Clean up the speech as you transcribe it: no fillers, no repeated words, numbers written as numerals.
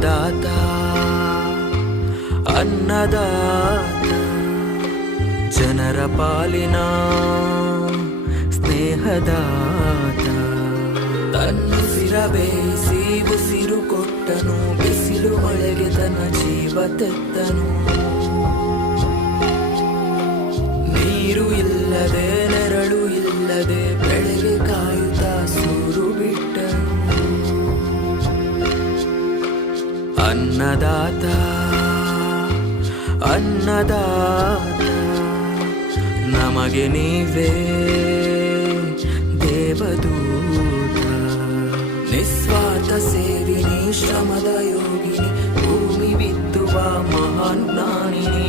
ಅನ್ನದಾತ ಅನ್ನದಾತ ಜನರ ಪಾಲಿನ ಸ್ನೇಹದಾತ ತನ್ನುಸಿರ ಬೇಯಿಸಿ ಉಸಿರು ಕೊಟ್ಟನು ಬಿಸಿಲು ಮಳೆಗೆ ತನ್ನ ಜೀವ ತೆತ್ತನು ನೀರು ಇಲ್ಲದೆ ನೆರಳು ಇಲ್ಲದೆ ಬೆಳೆಗೆ ಕಾಯುತ್ತಾ ಸೂರು ಬಿಟ್ಟನು ಅನ್ನದಾತ ಅನ್ನದಾತ ನಮಗೆ ನೀವೇ ದೇವದೂತ ನಿಸ್ವಾರ್ಥ ಸೇವಿನಿ ಶ್ರಮದ ಯೋಗಿನಿ ಭೂಮಿ ಬಿತ್ತುವ ಮಹಾನ್ ಜ್ಞಾನಿನಿ